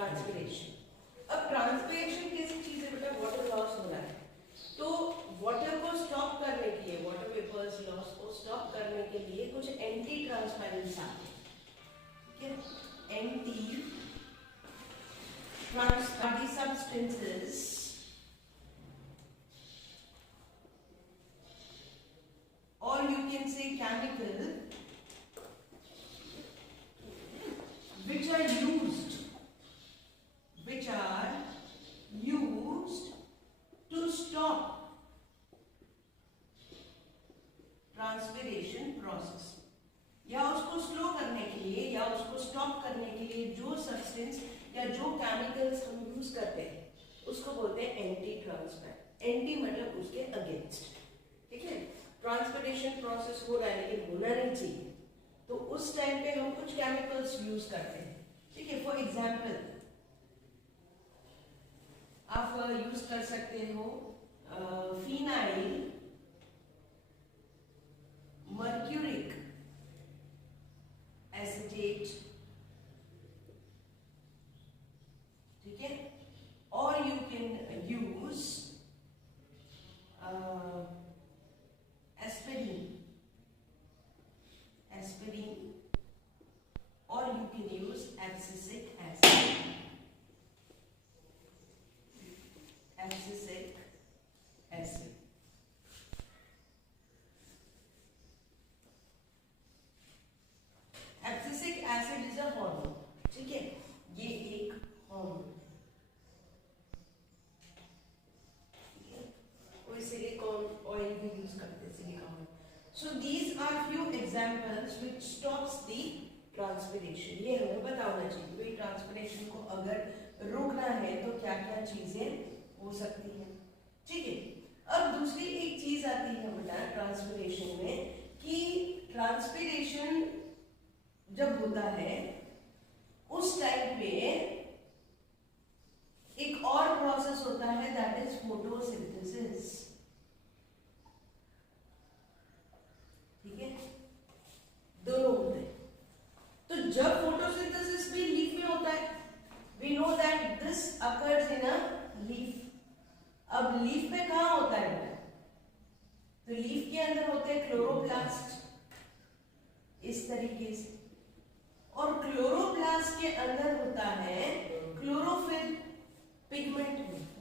Transpiration. अब transpiration कैसी चीज है बेटा, वाटर लॉस हो रहा है, तो वाटर को स्टॉप करने के लिए, वाटर वेपर्स लॉस को स्टॉप करने के लिए कुछ एंटी ट्रांसपेरेंट्स आते हैं, ठीक है। Anti transparent substances or you can say chemical which are used to stop transpiration process, या उसको स्लो करने के लिए या उसको स्टॉप करने के लिए जो सब्सटेंस या जो केमिकल्स हम यूज करते हैं उसको बोलते हैं एंटी ट्रांसपेरेंट। एंटी मतलब उसके अगेंस्ट, ठीक है। ट्रांसपिरेशन प्रोसेस हो रहा है लेकिन होना नहीं चाहिए, तो उस टाइम पे हम कुछ केमिकल्स यूज करते हैं, ठीक है। फॉर एग्जाम्पल आप यूज कर सकते हो फिनाइल मर्क्यूरिक एसिटेट, ठीक है, और you can use aspirin, or you can use abscisic acid. Abscisic acid. Abscisic acid is a hormone, ठीक है, ये एक hormone, कोई सिलिकॉन ऑयल भी यूज करते हैं, silicon. So these are few examples which stops the transpiration। ये हमें बताना चाहिए भाई ट्रांसपिरेशन को अगर रोकना है तो क्या क्या चीजें हो सकती हैं, ठीक है। अब दूसरी एक चीज आती है बेटा ट्रांसपिरेशन में कि ट्रांसपिरेशन जब होता है उस टाइम पे एक और प्रोसेस होता है दैट इज फोटोसिंथेसिस, ठीक है, दोनों होते हैं। तो जब फोटोसिंथेसिस भी लीफ में होता है, we know that this occurs in a leaf. अब लीफ में कहां होता है, तो लीफ के अंदर होते हैं क्लोरोप्लास्ट इस तरीके से, और क्लोरोप्लास्ट के अंदर होता है क्लोरोफिल पिगमेंट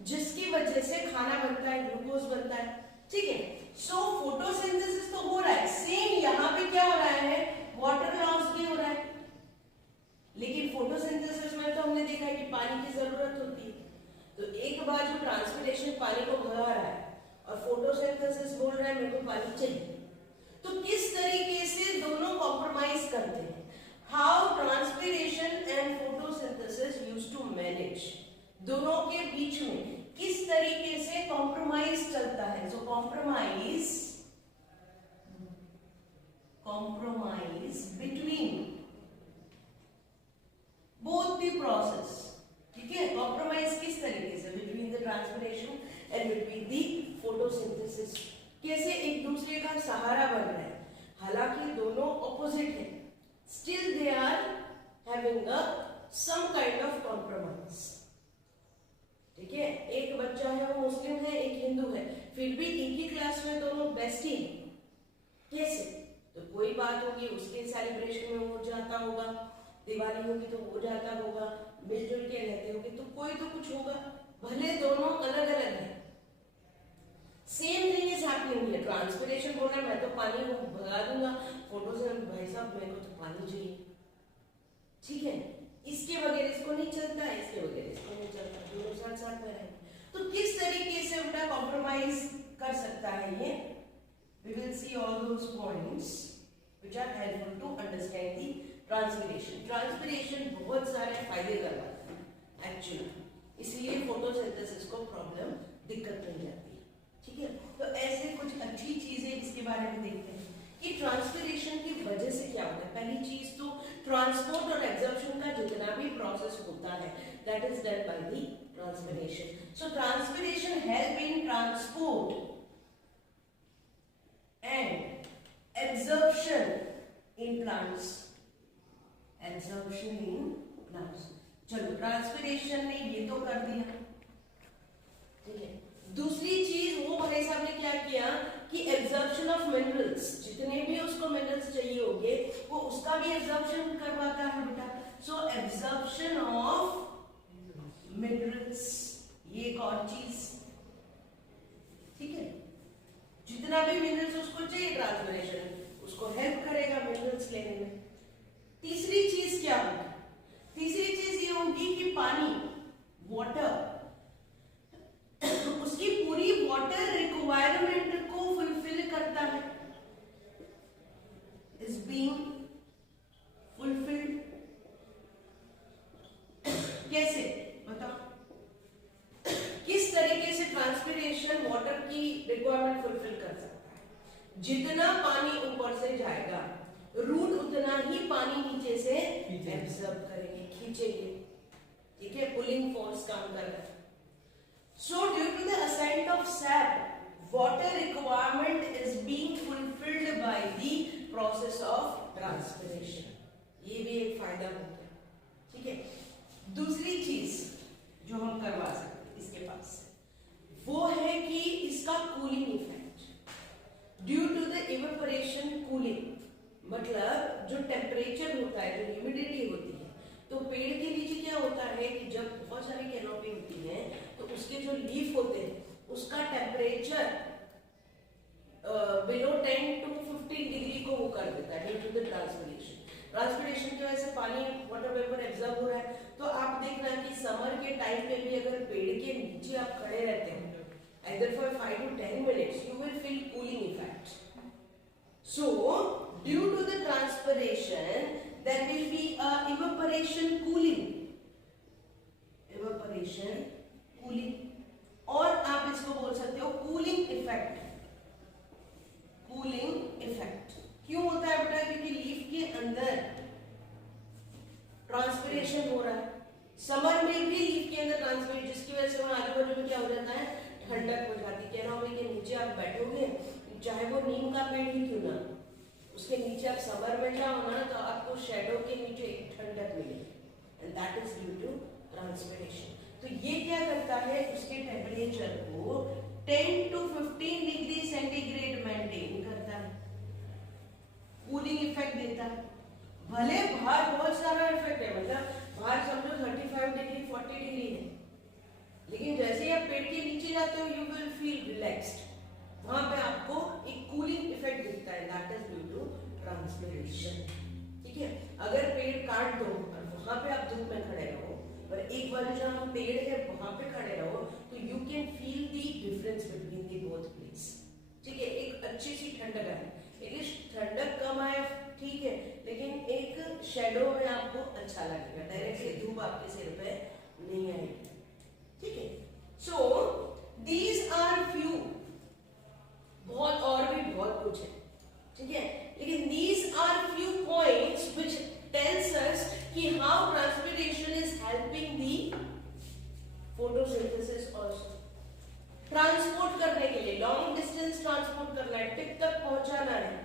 जिसकी वजह से खाना बनता है, ग्लूकोज बनता है, ठीक है। सो फोटोसिंथेसिस तो हो रहा है, सेम यहाँ पे क्या हो रहा है, वाटर लॉस भी हो रहा है, लेकिन फोटोसिंथेसिस में तो हमने देखा है कि पानी की जरूरत होती है, तो एक बार जो ट्रांसपिरेशन पानी को भगा रहा है और फोटोसिंथेसिस बोल रहा है मेरे को पानी चाहिए, तो किस तरीके से दोनों कॉम्प्रोमाइज करते हैं, how transpiration and photosynthesis used to manage, दोनों के बीच में किस तरीके से कॉम्प्रोमाइज चलता है। So compromise between both the process, ठीक है। कॉम्प्रोमाइज किस तरीके से, between the transpiration and between the photosynthesis, कैसे एक दूसरे का सहारा बन रहा है, हालांकि दोनों ऑपोजिट है, still they are having a some kind of compromise, ठीक है। एक बच्चा है वो मुस्लिम है, एक हिंदू है, फिर भी एक ही क्लास में दोनों बेस्टी, कैसे, तो कोई बात होगी उसके सेलिब्रेशन में वो जाता होगा, दिवाली होगी तो वो जाता होगा, मिलजुल के रहते होंगे तो कोई तो कुछ होगा, भले दोनों अलग अलग है, same thing is happening here. Transpiration बोल रहा है मैं तो पानी को भगा दूंगा, फोटो से भाई साहब मेरे को तो पानी चाहिए, ठीक है, इसके बगैर इसको नहीं चलता है, इसके बगैर इसको नहीं चलता, दोनों साथ साथ में रहेंगे, तो किस तरीके से उनका कॉम्प्रोमाइज कर सकता है ये, we will see all those points which are helpful to understand the transpiration। Transpiration बहुत सारे फायदे करवाता है एक्चुअली, इसलिए फोटोसिंथेसिस को प्रॉब्लम दिक्कत नहीं आती, ठीक है। तो ऐसे कुछ अच्छी चीजें इसके बारे में देखते हैं कि ट्रांसपिरेशन की वजह से क्या होता है। पहली चीज तो ट्रांसपोर्ट और एब्जॉर्प्शन का जितना भी प्रोसेस होता है that is done by the transpiration. So transpiration help in transport and absorption in plants, absorption in plants, चलो ट्रांसपिरेशन ने ये तो कर दिया, ठीक है। दूसरी चीज वो भाई साहब ने क्या किया कि एब्जॉर्प्शन ऑफ मिनरल्स, जितने भी उसको मिनरल्स चाहिए होंगे वो उसका भी एब्जॉर्प्शन करवाता है बेटा। सो एब्जॉर्प्शन ऑफ मिनरल्स, ये एक और चीज, ठीक है। जितना भी मिनरल्स उसको चाहिए ट्रांसपिरेशन उसको हेल्प करेगा मिनरल्स लेने में। तीसरी चीज क्या होगी, तीसरी चीज ये होगी कि पानी, वाटर, उसकी पूरी वाटर रिक्वायरमेंट को फुलफिल करता है, इज बीइंग फुलफिल्ड। कैसे बताओ, किस तरीके से ट्रांसपिरेशन वाटर की रिक्वायरमेंट फुलफिल कर सकता है? जितना पानी ऊपर से जाएगा रूट उतना ही पानी नीचे से एब्जॉर्ब करेंगे, खींचेंगे, ठीक है। पुलिंग फोर्स काम कर रहा है। So due to the ascent of sap, water requirement is being fulfilled by the process of transpiration. ये भी एक फायदा होता है, ठीक है। दूसरी चीज जो हम करवा सकते हैं इसके पास वो है कि इसका cooling effect. Due to the evaporation cooling, मतलब जो टेम्परेचर होता है, जो ह्यूमिडिटी होती है, तो पेड़ के नीचे क्या होता है कि जब बहुत सारी कैनोपी होती है तो उसके जो लीफ होते हैं उसका टेम्परेचर बिलो 10 to 15 डिग्री को वो कर देता है due to the transpiration. Transpiration की वजह से पानी वाटर वेपर एब्जॉर्ब हो रहा है। तो आप देखना कि समर के टाइम पे भी अगर पेड़ के नीचे आप खड़े रहते हैं either for 5 to 10 minutes you will feel cooling effect. So due to the transpiration there will be a evaporation cooling, evaporation cooling, और आप इसको बोल सकते हो कूलिंग इफेक्ट। कूलिंग इफेक्ट क्यों होता है बेटा? क्योंकि लीफ के अंदर ट्रांसपिरेशन हो रहा है, समर में भी लीफ के अंदर ट्रांसपिरेशन, जिसकी वजह से वहां आजू बाजू में क्या हो जाता है, ठंडक हो जाती है। कैनोपी के नीचे आप बैठोगे, चाहे वो नीम का पेड़ ही क्यों ना, उसके नीचे आप समर में जाओ ना तो आपको शेडो के नीचे एक ठंडक मिलेगी, and that is due to transpiration. तो ये क्या करता है, उसके टेम्परेचर को 10 to 15 डिग्री सेंटीग्रेड मेंटेन करता है, कूलिंग इफेक्ट देता है। भले बाहर बहुत सारा इफेक्ट है, मतलब बाहर समझो 35 डिग्री 40 डिग्री है, लेकिन जैसे ही आप पेड़ के नीचे जाते हो यू विल फील रिलैक्स्ड, वहां पे आपको एक कूलिंग इफेक्ट दिखता है, that is due to transpiration, ठीक है। अगर पेड़ काट दो और वहां पे आप धूप में खड़े रहो और एक बार जहां पेड़ है वहां पे खड़े रहो तो you can feel the difference between the both place, ठीक है। एक अच्छी सी ठंडक है, लेकिन ठंडक कम आए ठीक है, लेकिन एक शेडो में आपको अच्छा लगेगा, डायरेक्टली धूप आपके सिर पे नहीं आएगी, ठीक है। सो दीज आर फ्यू, बहुत और भी बहुत कुछ है, ठीक है, लेकिन these are few points which tells us कि how transpiration is helping the photosynthesis also. Transport करने के लिए, लॉन्ग डिस्टेंस ट्रांसपोर्ट करना है, टिप तक पहुंचाना है,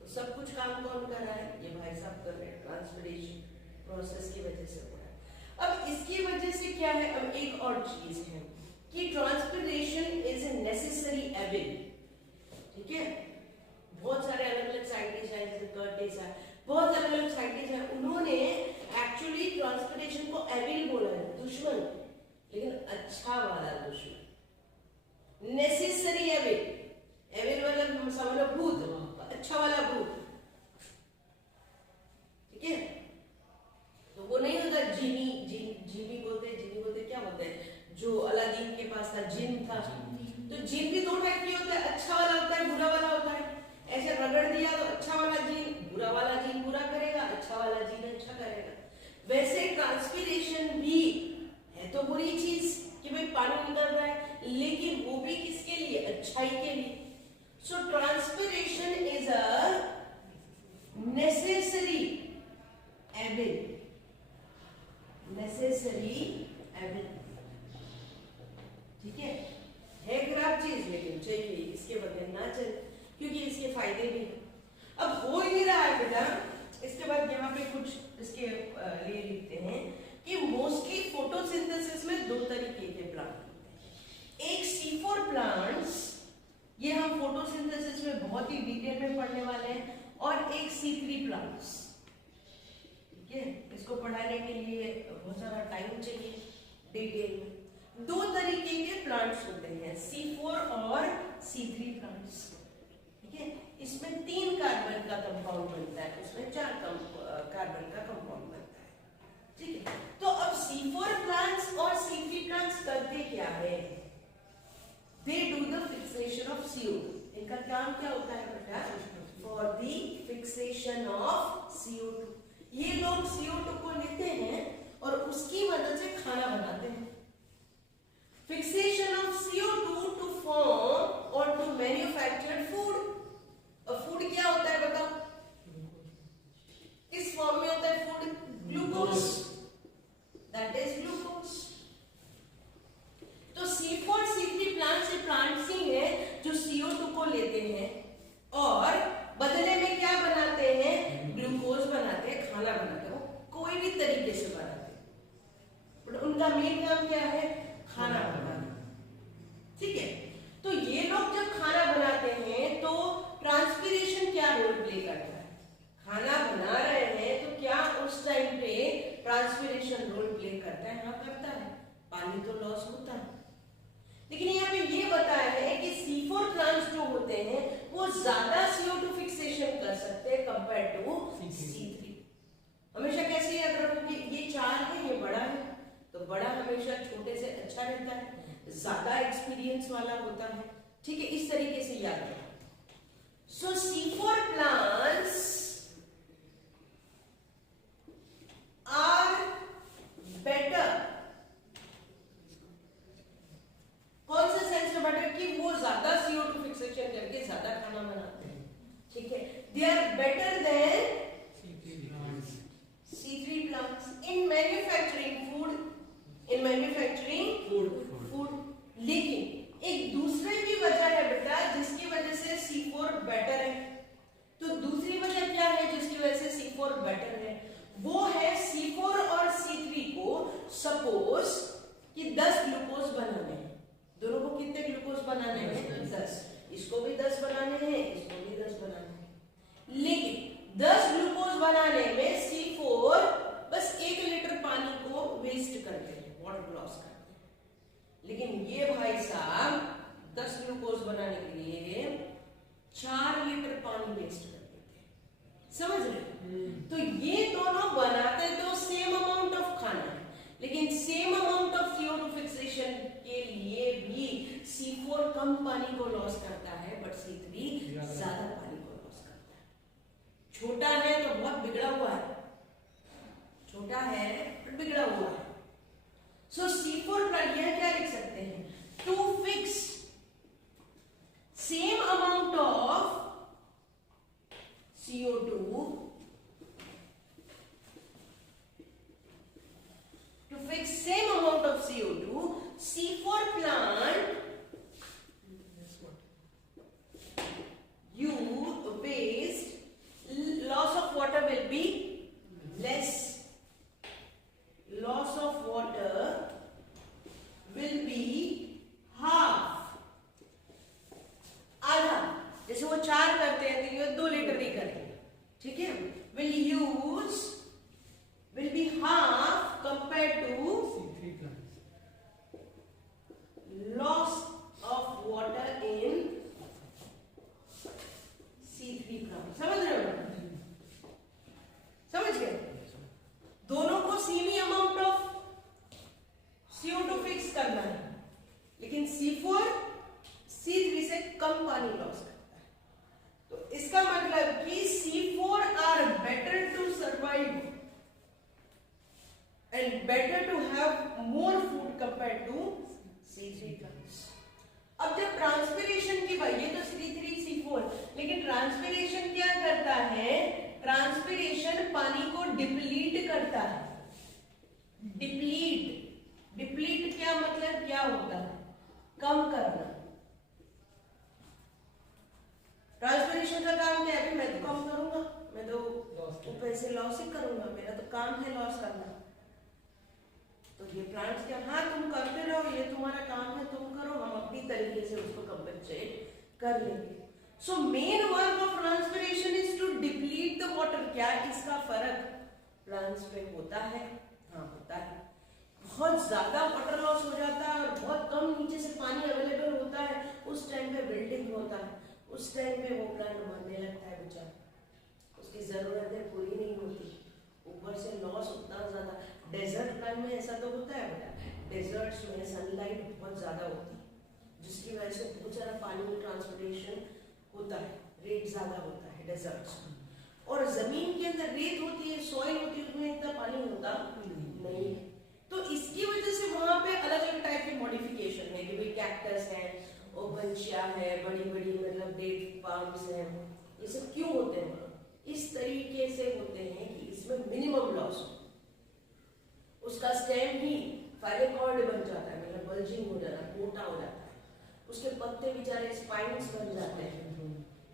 तो सब कुछ काम कौन कर रहा है? ये भाई साहब कर रहे हैं, ट्रांसपिरेशन प्रोसेस की वजह से हो रहा है। अब इसकी वजह से क्या है, अब एक और चीज है कि transpiration is a necessary evil, ठीक है। बहुत सारे अलग अलग साइंटिस्ट हैं, जैसे कर्टिस है, बहुत अलग अलग साइंटिस्ट हैं, उन्होंने एक्चुअली ट्रांसपिरेशन को एविल बोला है, दुश्मन, लेकिन अच्छा वाला दुश्मन, नेसेसरी एविल। एविल मतलब समझो भूत, अच्छा वाला भूत, ठीक है। तो वो नहीं होता जीनी, जीनी बोलते क्या बोलते हैं, जो अलादीन के पास था, जिन था, तो जिन भी दो टाइप के होते हैं, अच्छा वाला होता है, बुरा वाला होता है। ऐसे रगड़ दिया तो अच्छा वाला जीन, बुरा वाला जीन बुरा करेगा, अच्छा वाला जीन अच्छा करेगा। वैसे ट्रांसपिरेशन भी है तो बुरी चीज कि भाई पानी निकल रहा है, लेकिन वो भी किसके लिए? अच्छाई के लिए। So transpiration is a necessary evil, necessary evil, ठीक है खराब चीज लेकिन चाहिए, इसके बगैर ना चले, क्योंकि इसके फायदे भी। अब हो नहीं रहा है बेटा, इसके बाद यहाँ पे कुछ इसके लिए लिखते हैं कि मोस्ट और एक C3 प्लांट्स। ठीक है, इसको पढ़ाने के लिए बहुत सारा टाइम चाहिए डिटेल में। दो तरीके के प्लांट्स होते हैं, C4 और C3 प्लांट्स। ठीक है, इसमें 3 कार्बन का कंपाउंड बनता है, उसमें 4 कार्बन का कंपाउंड बनता है। ठीक है, तो अब C4 प्लांट्स और C3 प्लांट्स करते क्या है? They do the fixation of CO2. इनका काम क्या होता है बेटा? For the fixation of CO2. ये लोग CO2 को लेते हैं और उसकी मदद से खाना बनाते हैं। Fixation of CO2 to form or to manufacture food. और फूड क्या होता है बताओ? किस फॉर्म में होता है food? Glucose. That is glucose. तो C4 C3 प्लांट से प्लांट्स ही है जो CO2 को लेते हैं और बदले में क्या बनाते हैं? ग्लूकोज बनाते हैं, खाना बनाते हैं। वो कोई भी तरीके से बनाते हैं, बट उनका मेन काम क्या है? खाना बनाना। ठीक है, तो ये लोग जब खाना बनाते हैं तो ट्रांसपिरेशन क्या रोल प्ले करता है? खाना बना रहे हैं तो क्या उस टाइम पे ट्रांसपिरेशन रोल प्ले करता है? हाँ करता है, पानी तो लॉस होता है। लेकिन यहाँ पे ये बताया है कि C4 प्लांट्स जो होते हैं वो ज्यादा CO2 फिक्सेशन कर सकते हैं कंपेयर टू C3। हमेशा कैसे याद रखोगे? ये 4 है, ये बड़ा है, तो बड़ा हमेशा छोटे से अच्छा रहता है, ज्यादा एक्सपीरियंस वाला होता है। ठीक है, इस तरीके से याद रखो। सो C4 प्लांट्स आर बेटर। कौन सा सेंस में बेटर? कि वो ज्यादा CO2 फिक्सेशन करके ज्यादा खाना बनाते हैं। ठीक है, they are better than C3 plants in manufacturing food. In manufacturing food. लेकिन एक दूसरी भी वजह है बेटा जिसकी वजह से C4 बेटर है। तो दूसरी वजह क्या है जिसकी वजह से C4 बेटर है? वो है C4 और C3 को सपोज कि 10 ग्लूकोज बनाने हैं। दोनों को कितने ग्लूकोज बनाने हैं? 10। इसको भी 10 बनाने हैं, इसको भी 10 बनाने हैं। लेकिन 10 ग्लूकोज बनाने में C4 बस 1 लीटर पानी को वेस्ट करते हैं, वाटर लॉस करते हैं। लेकिन ये भाई साहब 10 ग्लूकोज बनाने के लिए 4 लीटर पानी वेस्ट कर देते हैं। समझ रहे? तो ये दोनों बनाते तो सेम अमाउंट ऑफ खाना है, लेकिन same amount of CO2 fixation के लिए भी C4 कम पानी को लॉस करता है, बट C3 ज्यादा पानी को लॉस करता है। छोटा है तो बहुत बिगड़ा हुआ है, छोटा है बट बिगड़ा हुआ है। सो C4 प्लांट यह क्या लिख सकते हैं? To fix same amount of CO2 to fix same amount of CO2, C4 plant you waste loss of water will be less. Loss of water will be half. आधा। जैसे वो 4 करते हैं तो ये 2 लीटर ही करेंगे। ठीक है, will be half compared to loss of water in C3 plant। समझ रहे हो? समझ गए? दोनों को same he amount of CO2 fix करना है, लेकिन C4 C3 से कम पानी लॉस करता है। तो इसका मतलब कि C4 are better to survive and better to have more food compared to C3 plants। अब जब ट्रांसपिरेशन की बात, ये तो C3 C4, लेकिन ट्रांसपिरेशन क्या करता है? ट्रांसपिरेशन पानी को डिप्लीट करता है। डिप्लीट क्या मतलब क्या होता है? कम करना। ट्रांसपिरेशन का काम क्या है? मैं तो कम करूंगा, मैं तो पैसे लॉस ही करूंगा, मेरा तो काम है लॉस करना। तो ये प्लांट्स क्या? हाँ तुम करते रहो, ये तुम्हारा काम है, तुम करो, हम अपनी तरीके से उसको कंपेंसेट कर लेंगे। So main work of transpiration is to deplete plants पे होता है? हाँ होता है। बहुत ज्यादा वाटर लॉस हो जाता है और बहुत कम नीचे से पानी अवेलेबल होता है, उस टाइम पे बिल्डिंग होता है, उस टाइम पे वो प्लांट मरने लगता है बेचारा, उसकी जरूरतें पूरी नहीं होती, ऊपर से लॉस उतना ज्यादा। डेजर्ट प्लांट में ऐसा तो होता है बेटा, डेजर्ट्स में सनलाइट बहुत ज्यादा होती है जिसकी वजह से बहुत सारा पानी में ट्रांसपोर्टेशन होता है, रेट ज्यादा होता है डेजर्ट्स में। और जमीन के अंदर रेत होती है, सॉइल होती है, उसमें इतना पानी होता नहीं है। तो इसकी वजह से वहां पे अलग अलग टाइप की मॉडिफिकेशन है कि भाई कैक्टस है, ओबनशिया है, बड़ी बड़ी मतलब डेट पाम्स है, ये सब क्यों होते हैं? इस तरीके से होते हैं कि इसमें मिनिमम लॉस हो, उसका स्टेम ही फाइलेकॉर्ड बन जाता है, मतलब बल्जिंग हो जाता है, मोटा हो जाता है, उसके पत्ते बेचारे स्पाइन्स बन जाते हैं।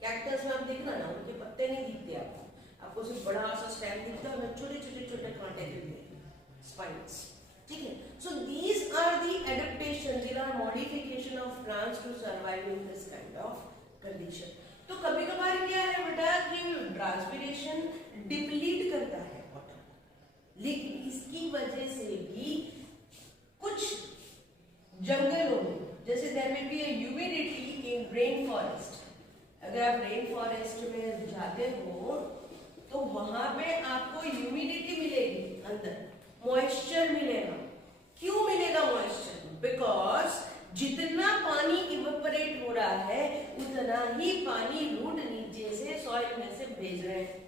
कैक्टस में आप देखना ना, उनके पत्ते नहीं दिखते आपको सिर्फ बड़ा सा स्टेम दिखता है, छोटे छोटे छोटे कांटे दिखते हैं, स्पाइन्स। ठीक है, so these are the adaptation, these are modification of plants to survive in this kind of condition. तो कभी कभार क्या है बेटा कि ट्रांसपिरेशन डिप्लीट करता है वाटर, लेकिन इसकी वजह से भी कुछ जंगलों में, जैसे there will be a humidity in rain forest, अगर आप रेन फॉरेस्ट में जाते हो तो वहां पे आपको ह्यूमिडिटी मिलेगी, अंदर मॉइस्चर मिलेगा। क्यों मिलेगा मॉइस्चर? बिकॉज जितना पानी इवेपोरेट हो रहा है उतना ही पानी रूट नीचे से सॉइल में से भेज रहे हैं,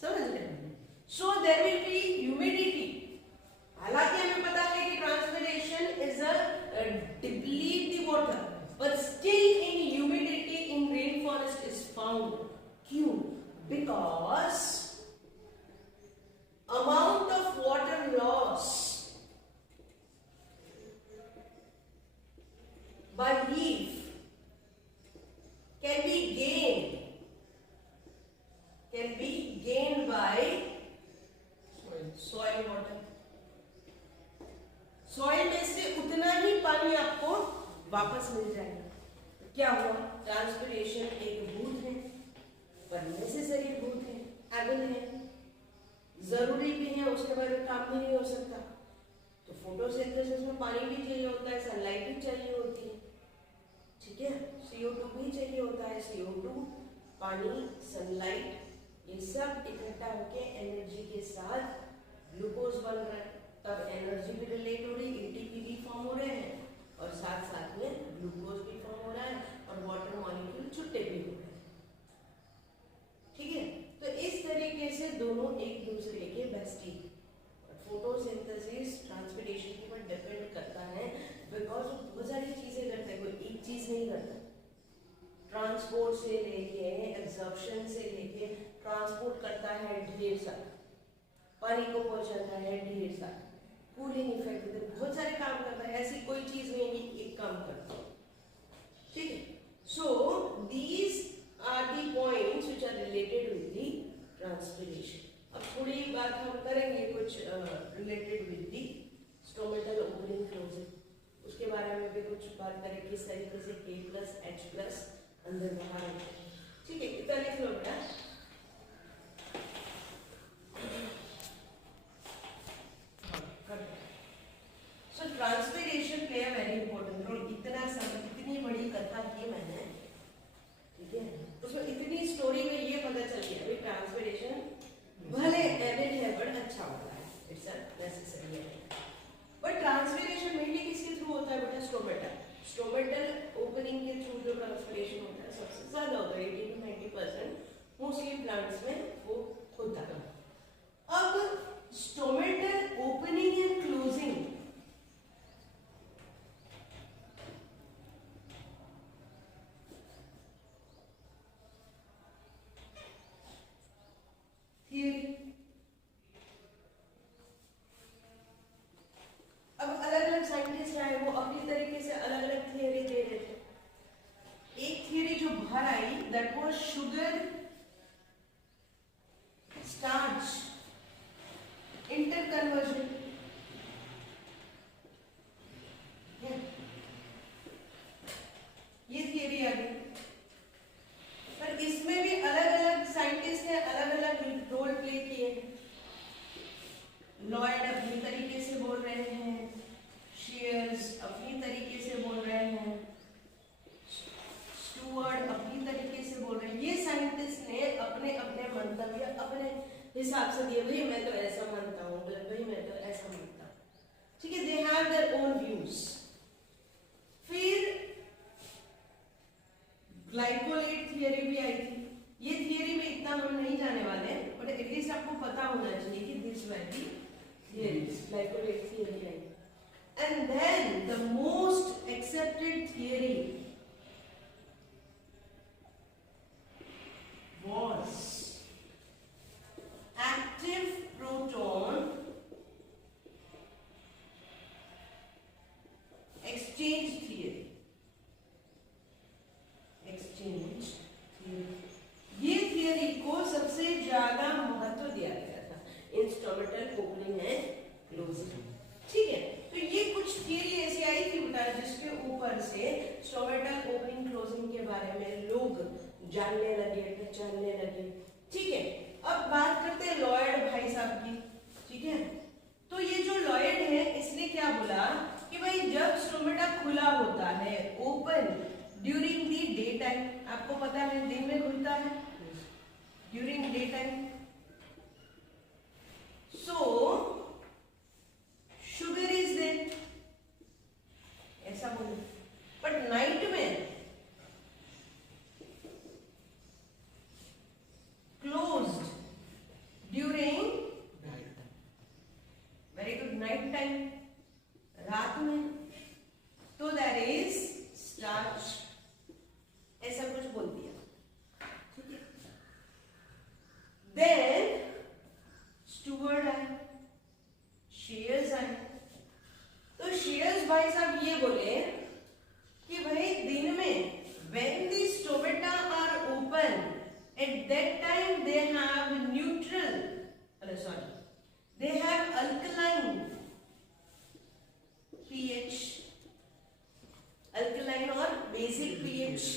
समझ रहे हैं? So there will be humidity. हालांकि हमें पता है कि transpiration is a deplete the water, but still in humidity in rain forest is found. क्यों? Because amount of water loss by leaf can be gained by soil water. Soil में से उतना ही पानी आपको वापस मिल जाएगा। क्या हुआ? ट्रांसपिरेशन एक भूत है, पर नेसेसरी भूत है, एबल है, जरूरी भी है, उसके बगैर काम भी नहीं हो सकता। तो फोटोसिंथेसिस में पानी भी चाहिए होता है, सनलाइट भी चाहिए होती है, ठीक है, CO2 भी चाहिए होता है। CO2, पानी, सनलाइट, ये सब इकट्ठा होके एनर्जी के साथ ग्लूकोज बन रहा है, तब एनर्जी भी रिलेट हो रही, ATP भी फॉर्म हो रहे हैं और साथ साथ में ग्लूकोज भी फॉर्म हो रहा है और वाटर मॉलिक्यूल छुट्टे भी हो रहे हैं, ठीक है। तो इस तरीके से दोनों एक दूसरे के बेस्टी। फोटोसिंथेसिस ट्रांसपिरेशन के ऊपर डिपेंड करता है, बिकॉज वो बहुत सारी चीजें करते हैं, कोई एक चीज नहीं करता। ट्रांसपोर्ट से लेके एब्जॉर्प्शन से लेके ट्रांसपोर्ट करता है ढेर सारा, पानी को पहुंचाता है ढेर सारा, कूलिंग इफेक्ट देता है, बहुत सारे काम करता है, ऐसी कोई चीज नहीं है कि एक काम करता है, ठीक है। So these are the points which are related with the transpiration. अब थोड़ी बात हम करेंगे कुछ related with the stomatal opening closing, उसके बारे में भी कुछ बात करें किस तरीके से K+H+ अंदर बाहर होता है, ठीक है। इतना लिख लो बेटा। So transpiration play a very important role. इतनी बड़ी कथा की मैंने, ठीक है, उसमें इतनी स्टोरी में ये पता चल गया भाई ट्रांसपिरेशन भले एविड है बट अच्छा होता है, इट्स अ नेसेसरी है। बट ट्रांसपिरेशन मेनली किसके थ्रू होता है बेटा? स्टोमेटल ओपनिंग के थ्रू जो ट्रांसपिरेशन होता है सबसे ज्यादा होता है, 80 to 90% मोस्टली प्लांट्स में वो होता है। अब stomatal opening and closing theory, अब अलग अलग साइंटिस्ट आए, वो अपनी तरीके से अलग अलग थियरी दे रहे थे। एक थियरी जो बाहर आई that was sugar starch interconversion, ये थियरी आ गई। पर इसमें भी अलग अलग साइंटिस्ट ने अलग अलग रोल प्ले किए हैं। लॉयड अपनी तरीके से बोल रहे हैं, शेयर्स अपनी तरीके से बोल रहे हैं, स्टुअर्ट अपनी तरीके से बोल रहे हैं। ये साइंटिस्ट ने अपने अपने मंतव्य अपने हिसाब से दिए। भाई मैं तो ऐसा मानता हूँ, भाई मैं तो ऐसा मानता हूँ, ठीक है। They have their own views. फिर ग्लाइकोलेट थियरी भी आई थी। ये थियरी में इतना हम नहीं जाने वाले हैं, बट एटलीस्ट आपको पता होना चाहिए कि this were the theories, glycolate theory आई। And then the most accepted theory was active proton exchange theory। exchange theory, ये थियरी को सबसे ज्यादा महत्व दिया गया था, इंस्ट्रूमेंटल ओपनिंग एंड क्लोजिंग, ठीक है। तो ये कुछ थियरी ऐसी आई थी बेटा जिसके ऊपर से इंस्ट्रूमेंटल ओपनिंग क्लोजिंग के बारे में लोग जानने लगे, पहचानने लगे, ठीक है। अब बात करते हैं लॉयड भाई साहब की, ठीक है। तो ये जो लॉयड है इसने क्या बोला कि भाई जब स्टोमेटा खुला होता है, open during the day time, आपको पता है दिन में खुलता है, during day time, so sugar is there, ऐसा बोले। बट नाइट में closed during very good night time, रात में, तो there is starch, ऐसा कुछ बोल दिया, ठीक है। then स्टुअर्ट आए, शेयर्स आए। तो शेयर्स भाई साहब ये बोले कि भाई दिन में when the stomata are open, at that time they have neutral, they have alkaline pH, alkaline or basic pH,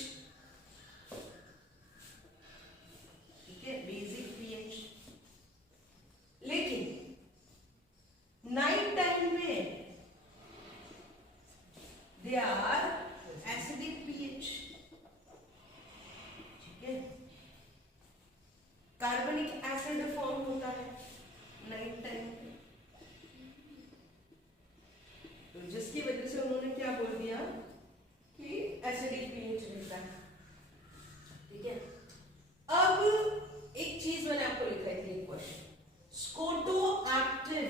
ठीक है, basic pH। लेकिन नाइट टाइम में they are acidic pH, ठीक है। कार्बनिक एसिड फॉर्म होता है नाइट टाइम में, तो जिसकी वजह से उन्होंने क्या बोल दिया कि एसिडिक पीएच रहता है, ठीक है। अब एक चीज मैंने आपको लिखा है, एक क्वेश्चन, स्कोटो एक्टिव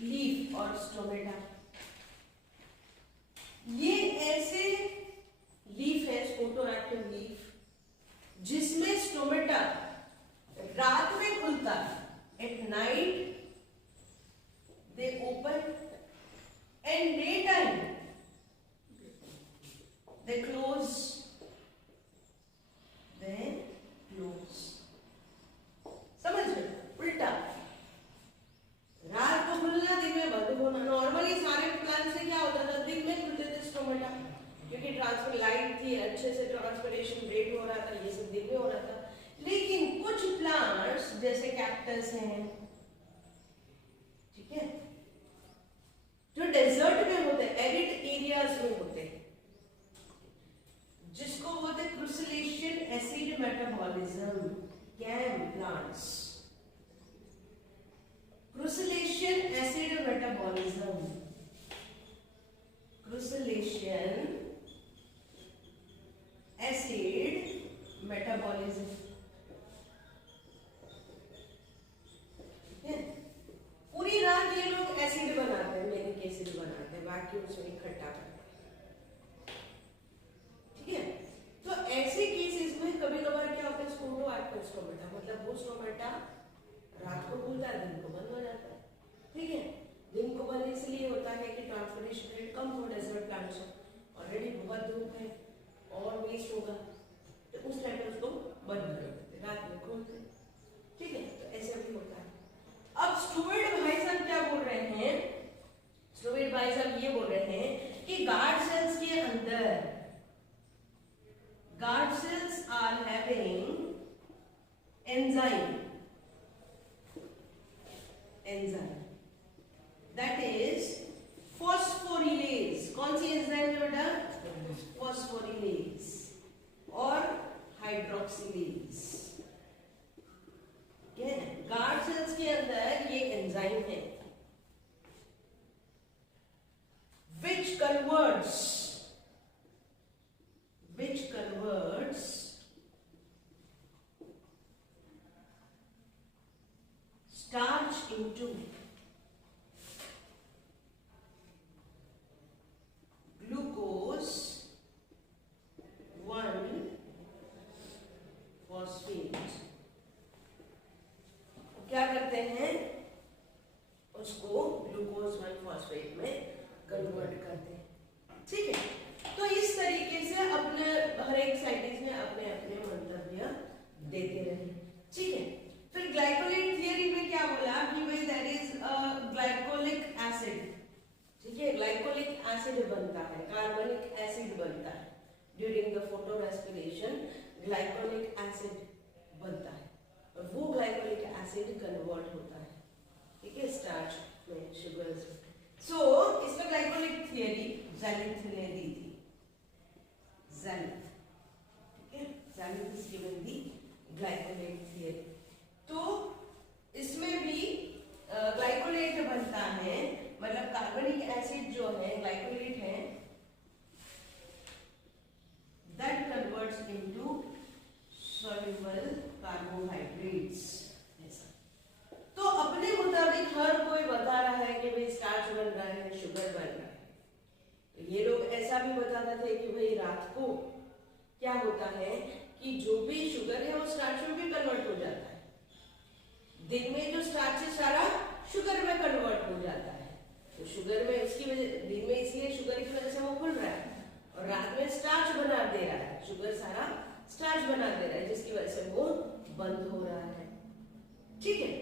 लीफ और स्टोमेटा, ये ऐसे लीफ है, स्कोटो एक्टिव लीफ, जिसमें स्टोमेटा रात में खुलता है, at night they open and day time they close, समझ में, उल्टा, रात को खुलना दिन में बंद होना। नॉर्मली सारे प्लांट से क्या होता था, दिन में खुलते थे स्टोमेटा, क्योंकि ट्रांसफर लाइट थी, अच्छे से ट्रांसपिरेशन रेट हो रहा था, ये सब दिन में हो रहा था। लेकिन कुछ प्लांट्स जैसे कैक्टस हैं, ठीक है, जो डेजर्ट में होते हैं, एरिड एरियाज में होते हैं, जिसको बोलते हैं crassulacean acid metabolism, CAM plants, crassulacean acid metabolism, crassulacean acid metabolism, पूरी रात ये लोग एसिड बनाते हैं, मेनिक एसिड बनाते हैं, वैक्यूम से इकट्ठा करते हैं, ठीक है। तो ऐसे केसेस में कभी कभार क्या होता है, स्कोटो एक्टिव स्टोमेटा, मतलब वो स्टोमेटा रात को खुलता है, दिन को बंद हो जाता है, ठीक है। दिन को बंद इसलिए होता है कि ट्रांसपिरेशन रेट कम हो, डेजर्ट प्लांट्स ऑलरेडी बहुत धूप है और वेस्ट होगा, तो उस टाइम पे उसको बंद कर देते, रात में खोलते, ठीक है। तो ऐसे भी होता है। अब स्टुअर्ट भाई साहब क्या बोल रहे हैं, स्टुअर्ट भाई साहब ये बोल रहे हैं कि गार्ड सेल्स के अंदर, guard cells are having enzyme, that is phosphorylase. कौन सी एंजाइम है बेटा? फॉस्फोरिलेज और हाइड्रोक्सिलेज। गार्ड सेल्स के अंदर ये एंजाइम है which converts starch into glucose 1-phosphate। क्या करते हैं? उसको ग्लूकोज 1-phosphate में कन्वर्ट करते हैं। ठीक है, तो इस तरीके से अपने हर एक साइंटिस्ट ने अपने अपने मंतव्य देते रहे। ठीक है, फिर ग्लाइकोलाइट थियरी में क्या बोला कि भाई दैट इज ग्लाइकोलिक एसिड। ठीक है, ग्लाइकोलिक एसिड बनता है, कार्बनिक एसिड बनता है during the photo respiration. Glycolic acid बनता है और वो ग्लाइकोलिक एसिड कन्वर्ट होता है, ठीक है, स्टार्च में, शुगर्स में। सो इसका ग्लाइकोलिक थियरी ज़ैलिथ ने दी थी, ज़ैलिथ। ठीक है, Zelitch is given the glycolic theory. तो इसमें भी ग्लाइकोलेट बनता है, मतलब कार्बनिक एसिड जो है ग्लाइकोलेट है, that converts into soluble carbohydrates. तो अपने मुताबिक हर कोई बता रहा है कि भाई स्टार्च बन रहा है, शुगर बन रहा है। तो ये लोग ऐसा भी बताते थे कि भाई रात को क्या होता है कि जो भी शुगर है वो स्टार्च में भी कन्वर्ट हो जाता है। दिन में जो स्टार्च है सारा शुगर में कन्वर्ट हो जाता है। तो शुगर में इसकी वजह, दिन में इसलिए शुगर की वजह से वो खुल रहा है और रात में स्टार्च बना दे रहा है, शुगर सारा स्टार्च बना दे रहा है, जिसकी वजह से वो बंद हो रहा है। ठीक है,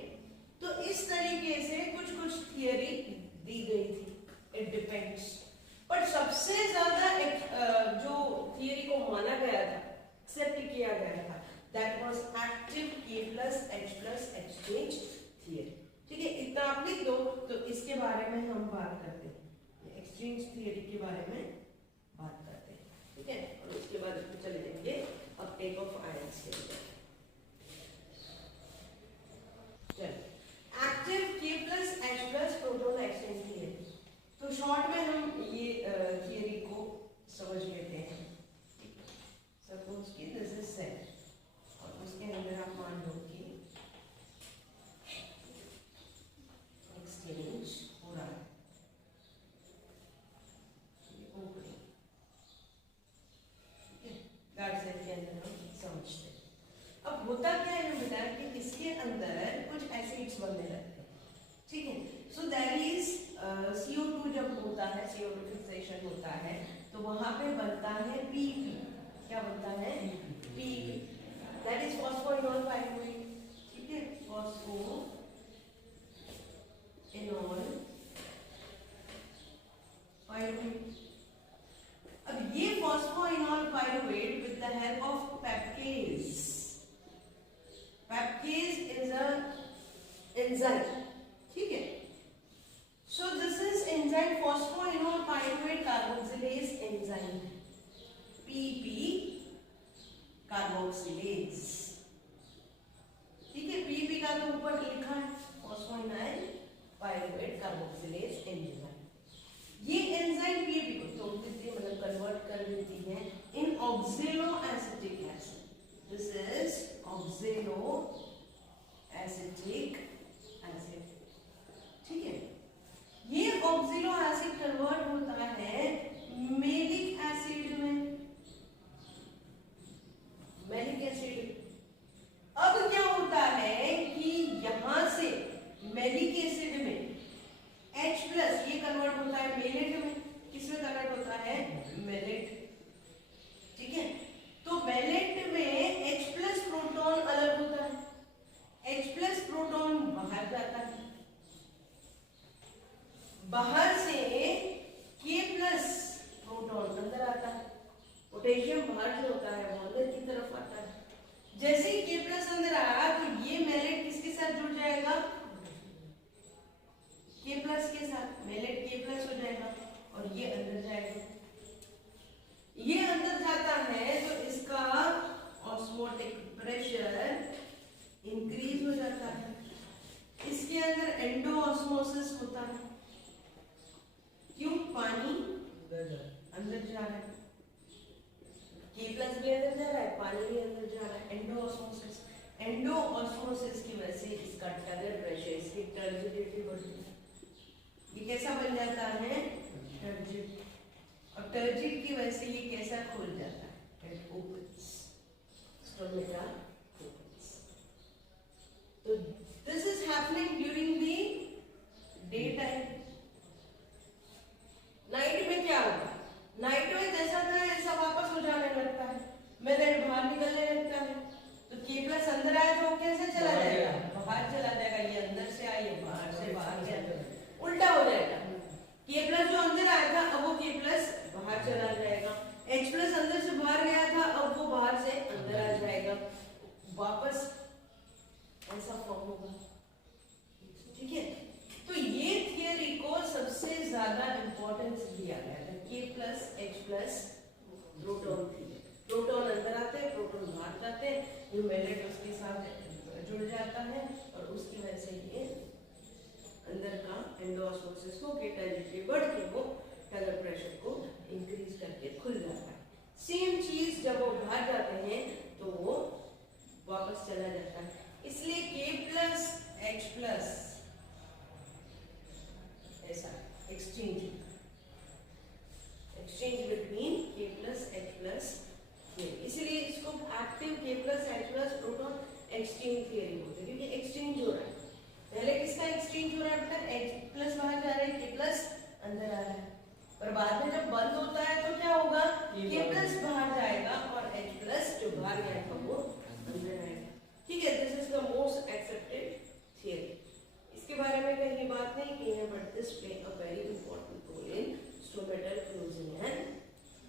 तो इस तरीके से कुछ कुछ थियरी दी गई थी, इट डिपेंड्स। पर सबसे ज्यादा जो थियरी को माना गया था, एक्सेप्ट किया गया था, that was active K+H+ exchange theory. ठीक है, इतना आप लिख दो तो इसके बारे में हम बात करते हैं, एक्सचेंज थियरी के बारे में बात करते हैं। ठीक है, और उसके बाद चले जाएंगे अपटेक ऑफ आयंस के लिए। चलो, active K+H+ proton exchange theory. तो शॉर्ट में हम ये थियरी को समझ लेते हैं। सपोज कि दिस इज सेल और उसके अंदर आप मान लो कि एक्सचेंज हो रहा है, ओपनिंग। ठीक है, गार्ड सेल के अंदर हम समझते हैं। अब होता क्या है बेटा कि इसके अंदर कुछ एसिड्स बनने लगते हैं। ठीक है, सो दैट इज CO2 जब होता है, CO2 फिक्सेशन होता है, तो वहां पे बनता है PP। क्या बनता है? PP, that is phosphoenol pyruvate. ठीक है, फॉस्फोइनोल पाइरुवेट। अब ये phosphoenol pyruvate with the help of peptase, peptase is a enzyme. ठीक है, so this is enzyme phosphoenol pyruvate carboxylase enzyme, PP carboxylase। ठीक है, PP का तो ऊपर लिखा है phosphoenol pyruvate carboxylase enzyme। ये एंजाइम PP को तोड़ देती है, मतलब कन्वर्ट कर देती है इन oxaloacetic acid। This is oxaloacetic acid। ठीक है, ये ऑक्सिलो एसिड कन्वर्ट होता है मेलिक एसिड में, मेलिक एसिड। अब क्या होता है कि यहां से मेलिक एसिड में H+ ये कन्वर्ट होता है मेलेट में। किसमें कन्वर्ट होता है? मेलेट। ठीक है, तो मेलेट में H+ प्रोटॉन अलग होता है, H+ प्रोटॉन बाहर जाता है, बाहर से K+ प्रोटॉन अंदर आता है, पोटेशियम बाहर से होता है वो अंदर की तरफ आता है। जैसे ही K प्लस अंदर आया तो ये मेलेट किसके साथ जुड़ जाएगा, K प्लस के साथ, मेलेट K प्लस हो जाएगा और ये अंदर जाएगा। ये अंदर जाता है तो इसका ऑस्मोटिक प्रेशर इंक्रीज हो जाता है। इसके अंदर एंडो ऑस्मोसिस होता है। क्यों? पानी अंदर जा रहा है, K प्लस भी अंदर जा रहा है, पानी भी अंदर जा रहा है। एंडो ऑस्मोसिस, एंडो ऑस्मोसिस की वजह से इसका टर्गर प्रेशर, इसकी टर्जिडिटी बढ़ती है। ये कैसा बन जाता है, टर्जिड। और टर्जिड की वजह से ये कैसा खुल जाता है, इट ओपन्स, स्टोमेटा ओपन्स। तो this is happening during the day time. Night में क्या होगा, नाइट में जैसा था ऐसा वापस हो जाने लगता है, मेलेट बाहर निकलने लगता है। तो K प्लस अंदर आया तो कैसे चला जाएगा, बाहर चला जाएगा। ये अंदर से आया, ये बाहर से बाहर गया, उल्टा हो जाएगा। K प्लस जो अंदर आया था अब वो K प्लस बाहर चला जाएगा। H प्लस अंदर से बाहर गया था अब वो बाहर से अंदर आ जाएगा, वापस ऐसा फॉर्म होगा। ठीक है, तो ये थियरी को सबसे ज्यादा इंपॉर्टेंस दिया गया है, K plus H plus proton थी। प्रोटॉन अंदर आते हैं, प्रोटॉन बाहर जाते हैं, जो मेलेट उसके साथ जुड़ जाता है और उसकी वजह से ये अंदर का एंडोऑस्मोसिस हो के टर्जिडिटी बढ़ के वो टर्गर प्रेशर को इंक्रीज करके खुल जाता है। सेम चीज जब वो बाहर जाते हैं तो वो वापस चला जाता है। इसलिए K प्लस H प्लस ऐसा exchange between K plus H plus, इसलिए इसको active K plus H plus proton exchange theory बोलते हैं, क्योंकि एक्सचेंज हो रहा है। पहले किसका एक्सचेंज हो रहा है बेटा, H प्लस बाहर जा रहा है, K प्लस अंदर आ रहा है। पर बाद में जब बंद होता है तो क्या होगा, K प्लस बाहर जाएगा और H प्लस जो बाहर गया था वो अंदर आएगा। ठीक है, this is the most accepted theory. इसके बारे में कहीं बात नहीं की है, but this play a very important role in stomatal closing and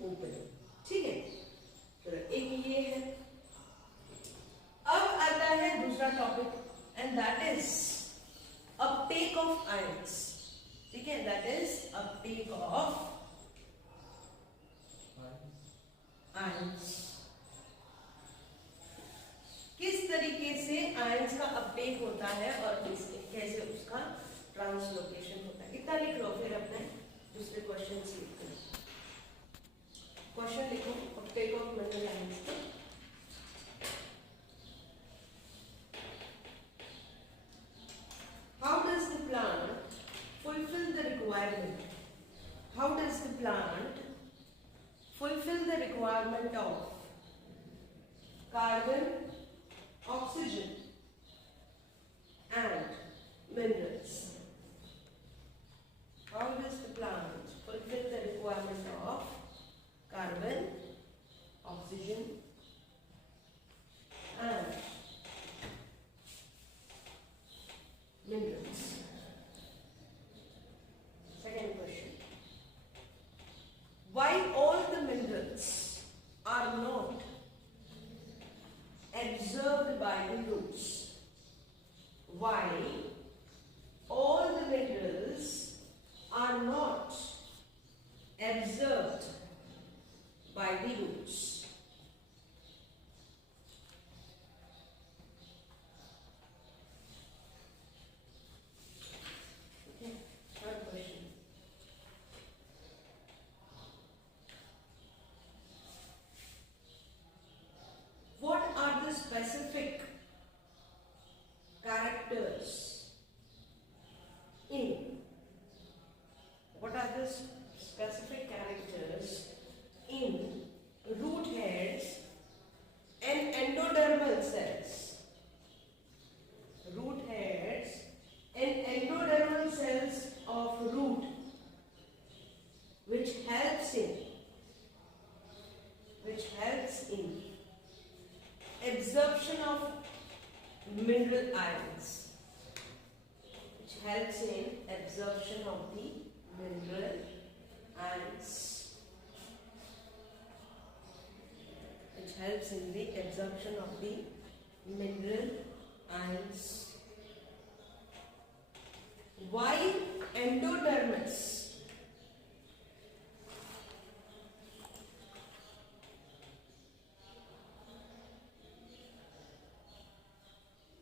opening. ठीक है, तो एक ये है। अब आता है दूसरा topic and that is Uptake of ions. ठीक है, that is Uptake of ions. किस तरीके से आयंस का अपटेक होता है और कैसे उसका ट्रांसलोकेशन होता है। इतना लिख लो, फिर अपने दूसरे क्वेश्चन लिख लो। क्वेश्चन लिखो अपटेक ऑफ मिनरल आयंस का। How does the plant fulfill the requirement? How does the plant fulfill the requirement of carbon, oxygen and minerals? How does the plant fulfill the requirement of carbon, oxygen and minerals? Second question. Why all the minerals are not absorbed by the roots? Why all the minerals are not absorbed by the roots? Okay, third question. What are the specific characters in, what are the specific characters in root hairs and endodermal cells? Root hairs and endodermal cells of root, which helps in absorption of mineral ions, which helps in absorption of the mineral ions, which helps in the absorption of the mineral ions. While endodermis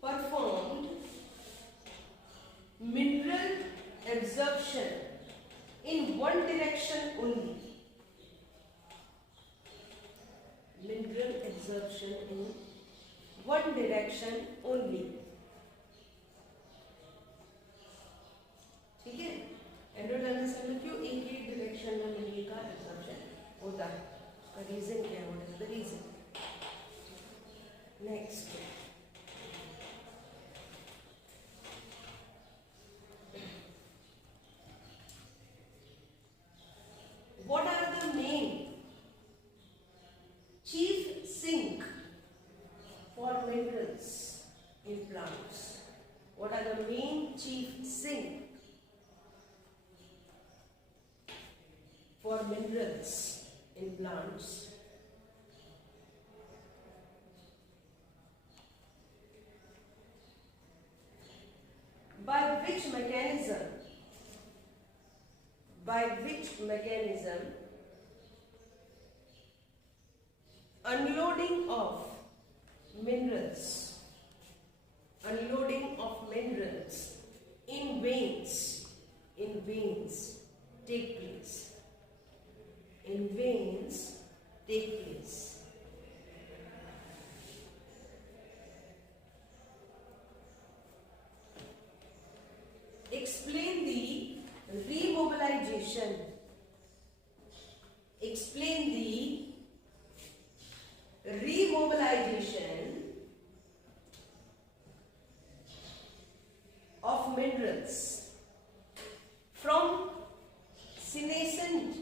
performed mineral absorption in one direction only. Mineral absorption in one direction only. ठीक है, endodermis में क्यों एक ही direction में mineral का absorption होता है, उसका रीजन क्या है, what is the reason? Next, what are the main chief sink for minerals in plants? What are the main chief sink for minerals in plants? By which mechanism unloading of minerals in veins take place? Explain the remobilization. Of minerals from senescent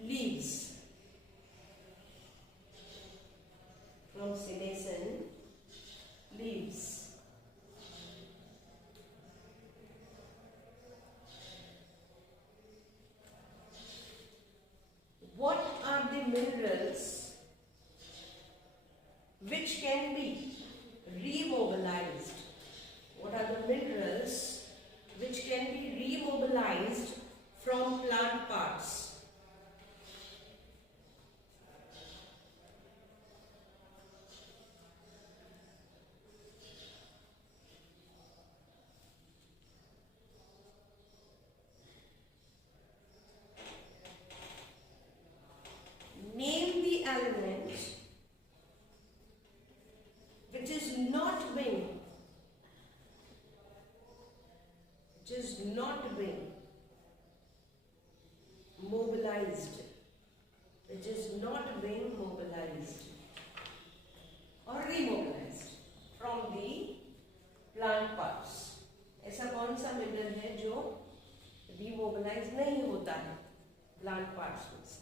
leaves. What are the minerals which can be remobilized? What are the minerals which can be remobilized from plant parts? Name the element which is not being mobilized, or remobilized from the plant parts. ऐसा कौन सा mineral है जो remobilize नहीं होता है plant parts में से?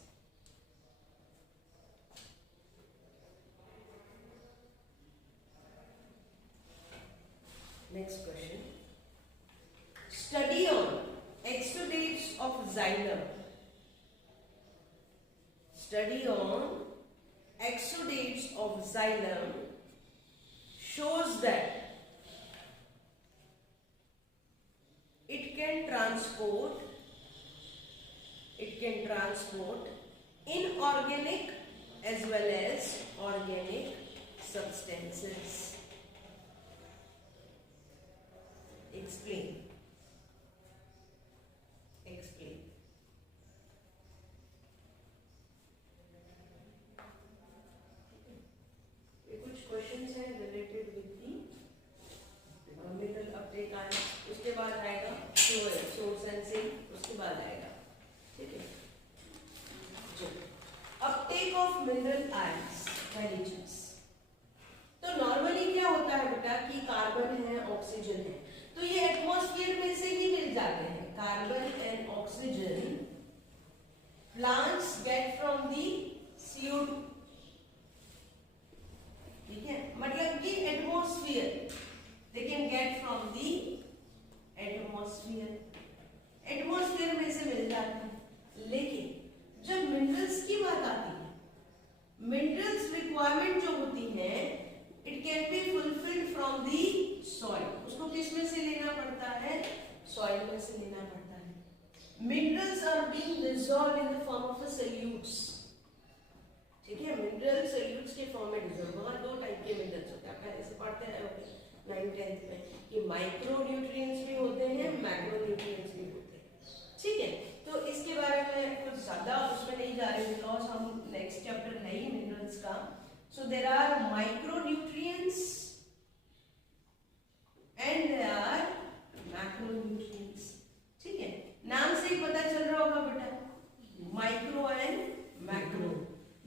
Next question. Study on exudates of xylem. Shows that it can transport inorganic as well as organic substances. Explain. ये कुछ क्वेश्चंस हैं related with the mineral Uptake आया, उसके बाद आएगा सोर्स एंड सिंक, उसके बाद आएगा, ठीक है। जो अपटेक ऑफ मिनरल आयंस, पहली चीज तो नॉर्मली क्या होता है बेटा कि कार्बन है, ऑक्सीजन है, तो ये एटमॉस्फेयर में से ही मिल जाते हैं। Carbon and oxygen plants get from the CO2, ठीक है, मतलब कि atmosphere, they can get from the atmosphere में से मिल जाते हैं। लेकिन जब मिनरल्स की बात आती है the form of a solutes, ठीक है, मिनरल सॉल्यूट्स के फॉर्म में डिजोल्व। वहाँ दो टाइप के मिनरल्स होते हैं, आप पहले से पढ़ते हैं 9th-10th में कि माइक्रो न्यूट्रिएंट्स भी होते हैं, मैक्रो न्यूट्रिएंट्स भी होते हैं, ठीक है। तो इसके बारे में कुछ ज्यादा उसमें नहीं जा रहे बिकॉज हम नेक्स्ट चैप्टर है ही मिनरल्स का। So there are micro nutrients and there are macro nutrients, ठीक है। नाम से ही पता चल रहा होगा बेटा, micro and macro,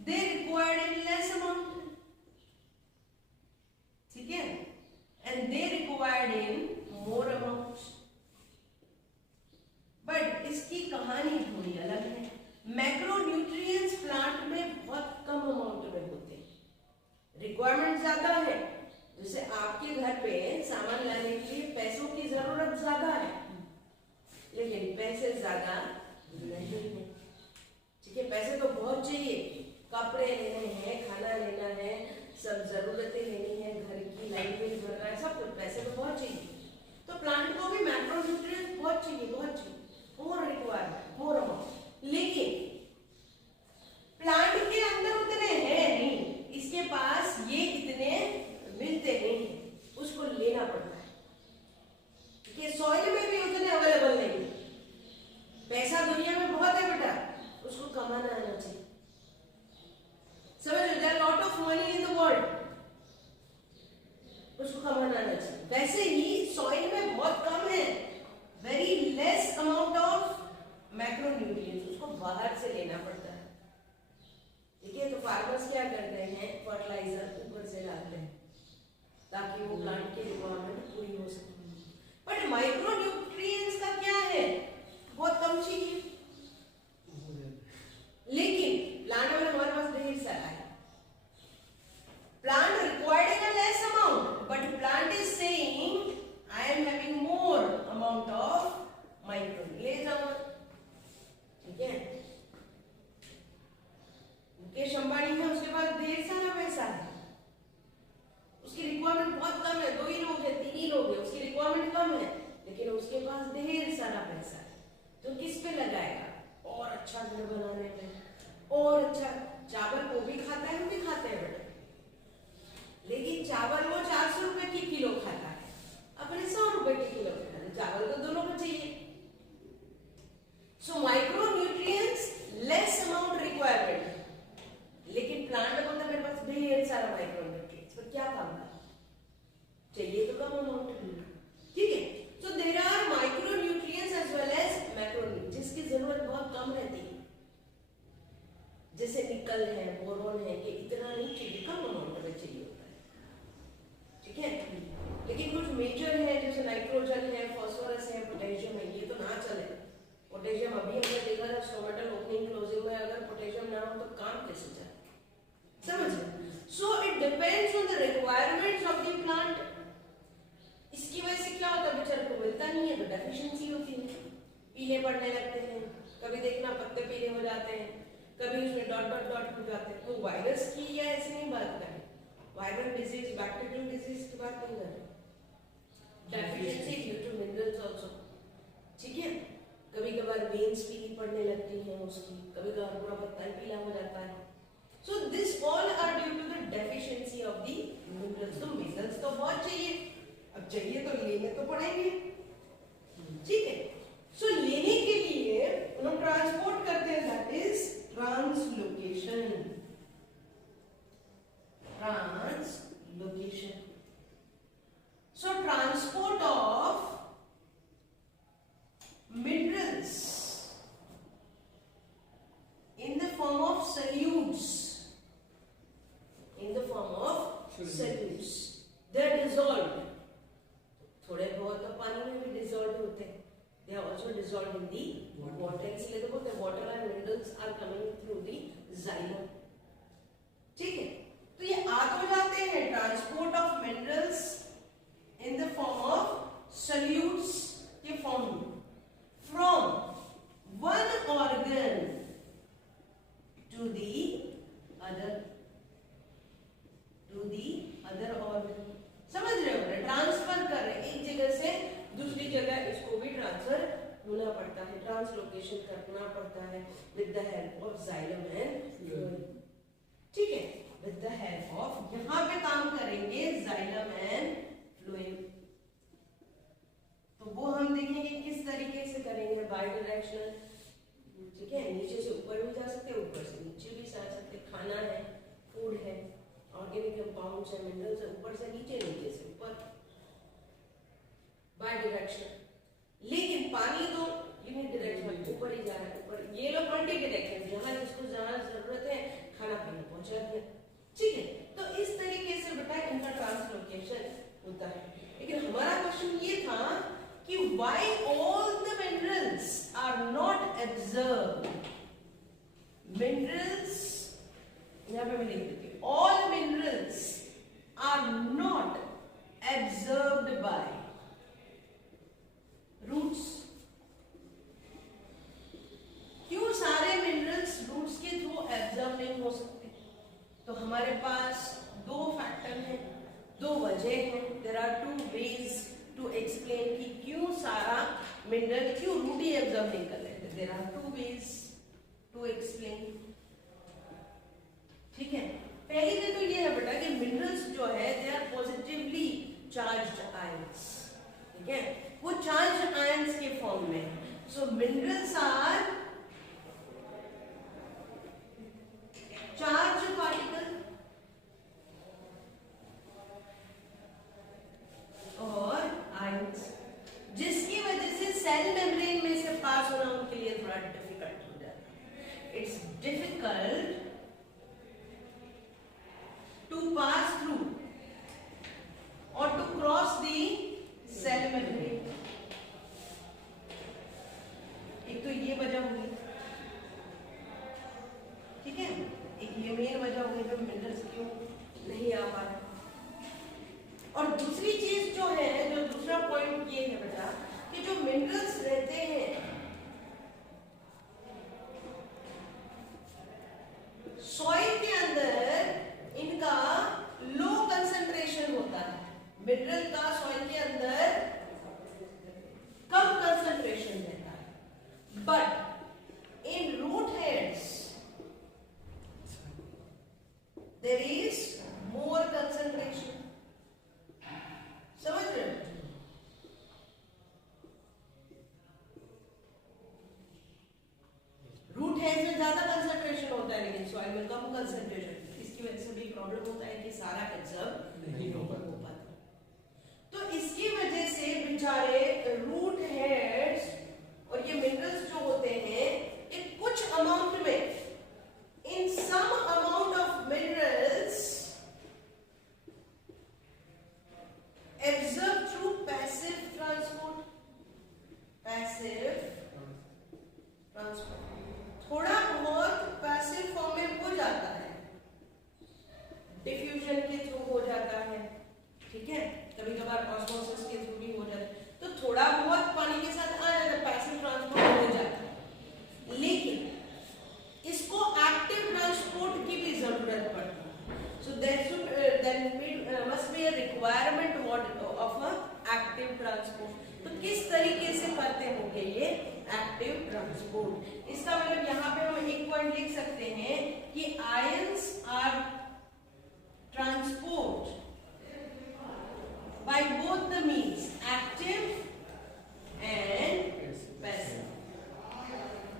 they required in less amount, ठीक है, and they required in more amount. But इसकी कहानी थोड़ी अलग है। मैक्रो न्यूट्रिएंट्स प्लांट में बहुत कम अमाउंट में होते हैं, रिक्वायरमेंट ज्यादा है। जैसे आपके घर पे सामान लाने के लिए पैसों की जरूरत ज्यादा है, लेकिन पैसे ज्यादा नहीं है, ठीक है। पैसे तो बहुत चाहिए, कपड़े लेने हैं, खाना लेना है, सब जरूरतें लेनी है, घर की लाइट बिल भरना है, सब कुछ पैसे तो बहुत चाहिए। तो प्लांट को भी मैक्रो न्यूट्रिएंट्स बहुत चाहिए, बहुत चाहिए, मोर रिक्वायरमेंट, मोर अमाउंट। लेकिन प्लांट के अंदर उतने हैं नहीं, इसके पास ये इतने मिलते नहीं है, उसको लेना पड़ता है, ठीक है। सॉइल में भी उतने अवेलेबल नहीं है। पैसा दुनिया में बहुत है बेटा, उसको कमाना आना चाहिए, समझ लो। There lot of money in the world, उसको कमाना आना चाहिए। वैसे ही सॉइल में बहुत कम है, very less amount of macro nutrients, उसको बाहर से लेना पड़ता है, ठीक है। तो फार्मर्स क्या करते हैं, फर्टिलाइजर ऊपर से डालते हैं ताकि वो प्लांट की रिक्वायरमेंट पूरी हो सके। बट माइक्रो न्यूट्रिएंट्स का क्या है, बहुत कम चाहिए, लेकिन प्लांट में हमारे पास ढेर सारा है। Plant required in a less amount, but plant is saying I am having more amount of micro, ले जाओ, ठीक है। मुकेश अंबानी है, उसके पास ढेर सारा पैसा है, उसकी रिक्वायरमेंट बहुत कम है, 2 ही लोग हैं, 3 ही लोग हैं, उसकी रिक्वायरमेंट कम है, लेकिन उसके पास ढेर सारा पैसा है। तो किस पे लगाएगा, और अच्छा घर बनाने में, और अच्छा। चावल वो भी खाता है, हम भी खाते हैं बेटा, लेकिन चावल वो 400 रुपए की किलो खाता है, अपने 100 रुपए की किलो खाता है। चावल तो दोनों को चाहिए। So micro nutrients less amount requirement, लेकिन प्लांट को तो मेरे पास ढेर सारा माइक्रो न्यूट्रिएंट्स, पर क्या काम का चाहिए तो कम अमाउंट में, ठीक है। So there are micro nutrients as well as macro nutrients, जिसकी जरूरत बहुत कम रहती है, जैसे निकल है, बोरोन है, कि इतना नहीं चाहिए, कम अमाउंट में चाहिए होता है, ठीक है। लेकिन कुछ मेजर है, जैसे नाइट्रोजन है, फास्फोरस है, पोटेशियम है, ये तो ना चले। पोटेशियम अभी हमने देखा था स्टोमेटल ओपनिंग क्लोजिंग में, अगर पोटेशियम ना हो तो काम कैसे चले, समझ। So it depends on the requirements of the plant. इसकी वजह से क्या होता है, बेचारे को मिलता नहीं है तो डेफिशिएंसी होती है, पीले पड़ने लगते हैं, कभी देखना पत्ते पीले हो जाते हैं, कभी उसमें डॉट डॉट डॉट हो जाते हैं। तो वायरस की या ऐसे नहीं बात करें, वायरल डिजीज, बैक्टीरियल डिजीज की बात नहीं कर रहे, deficiency due to minerals also, ठीक है। कभी कभार वेन्स पीली पड़ने लगती हैं उसकी, कभी कभार पूरा पत्ता ही पीला हो जाता है। So this all are due to the deficiency of the minerals. तो मिनरल्स तो बहुत चाहिए, अब चाहिए तो लेने तो पड़ेंगे, ठीक है। सो लेने के लिए हम ट्रांसपोर्ट करते हैं, that is translocation, translocation. So transport of minerals in the form of solutes, in the form of solutes, they are dissolved. थोड़े बहुत तो पानी में भी dissolved होते हैं, they are also dissolved in the water. इसलिए तो बोलते हैं water and minerals are coming through the xylem, ठीक है। तो ये आ तो जाते हैं, transport of minerals in the form of solutes के form में, from one organ to the other, organ, समझ रहे हो, ट्रांसफर कर रहे हैं एक जगह से दूसरी जगह, इसको भी ट्रांसफर होना पड़ता है, ट्रांसलोकेशन करना पड़ता है with the help help of xylem and phloem. ठीक है, विद द हेल्प ऑफ, यहाँ पे काम करेंगे जाइलम एंड फ्लोएम। तो वो हम देखेंगे किस तरीके से करेंगे, बाई डायरेक्शनल। ठीक है, नीचे से ऊपर भी जा सकते हैं, ऊपर से नीचे भी जा सकते हैं। खाना है, फूड है, ऑर्गेनिक कंपाउंड्स है, मिनरल्स है, ऊपर से नीचे, नीचे से ऊपर, बाय डायरेक्शन। लेकिन पानी तो यूनिडायरेक्शनल, ऊपर ही जा रहा है, ऊपर। ये लोग मल्टी डायरेक्शन, जहां जिसको जहां जरूरत है खाना पीना पहुंचा दिया। ठीक है, तो इस तरीके से बेटा इनका ट्रांसलोकेशन होता है। लेकिन हमारा क्वेश्चन ये था कि why all the minerals are not absorbed? Minerals, यहाँ पे मैं लिख देती हूँ, all minerals are not absorbed by roots. क्यों सारे मिनरल्स रूट्स के थ्रू एब्जॉर्ब नहीं हो सकते? तो हमारे पास दो फैक्टर हैं, दो वजह हैं। There are two ways to explain कि क्यों सारा मिनरल, क्यों रूट ही एब्जॉर्ब नहीं कर लेते। There are two ways to explain. ठीक है, पहली चीज तो ये है बेटा कि मिनरल्स जो है they are positively charged ions. ठीक है, वो चार्ज्ड आयंस के फॉर्म में। So minerals are charge particle और आयंस, जिसकी वजह से सेल मेम्ब्रेन में से पास होना उनके लिए थोड़ा डिफिकल्ट हो जाता है। It's difficult to pass through और to cross the cell membrane. एक तो ये वजह होगी, ठीक है, एक ये मेन वजह होगी जो मिनरल्स क्यों नहीं आ पा रहे। और दूसरी चीज जो है, जो दूसरा पॉइंट ये है बेटा कि जो मिनरल्स रहते हैं सॉइल के अंदर, इनका लो कंसंट्रेशन होता है। मिनरल का सॉइल के अंदर कम कंसंट्रेशन रहता है, but in root heads there is more concentration. समझ रहे हो? रूट हेड में ज्यादा कंसंट्रेशन होता है, लेकिन सॉइल में कम कंसंट्रेशन। इसकी वजह से भी प्रॉब्लम होता है कि सारा एब्जॉर्ब नहीं हो पाता। तो इसकी वजह से बेचारे रूट हेड्स और ये मिनरल्स जो होते हैं, ये कुछ अमाउंट में, in some amount of minerals absorbed through passive transport. Passive transport थोड़ा बहुत पैसिव फॉर्म में हो जाता है, डिफ्यूजन के थ्रू हो जाता है। ठीक है, कभी कभार ऑस्मोसिस के थ्रू भी हो जाता है। तो थोड़ा बहुत पानी के साथ आ जाता है, पैसिव ट्रांसपोर्ट हो जाता है। लेकिन इसको एक्टिव ट्रांसपोर्ट की भी जरूरत पड़ती है। So there must be a requirement of a active transport. तो किस तरीके से करते होंगे ये एक्टिव ट्रांसपोर्ट? इसका मतलब यहाँ पे हम एक पॉइंट लिख सकते हैं कि ions are transport by both the means, active and passive.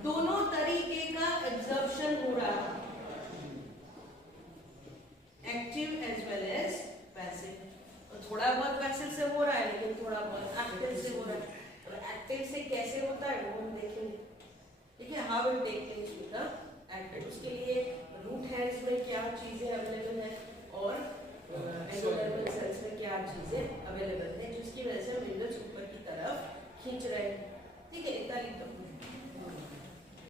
दोनों तरीके का एब्जॉर्प्शन हो रहा है, active as well as passive. तो थोड़ा बहुत पैसिव से हो रहा है, लेकिन थोड़ा बहुत एक्टिव से हो रहा है। और एक्टिव से कैसे होता है वो हम देखेंगे। ठीक है, how will take place with the active. उसके लिए रूट हेड्स में क्या चीजें अवेलेबल है और एंडोडर्मल सेल्स में क्या चीजें अवेलेबल है, जिसकी वजह से मिनरल्स ऊपर की तरफ खींच रहे हैं। ठीक है, इतना लिख दो।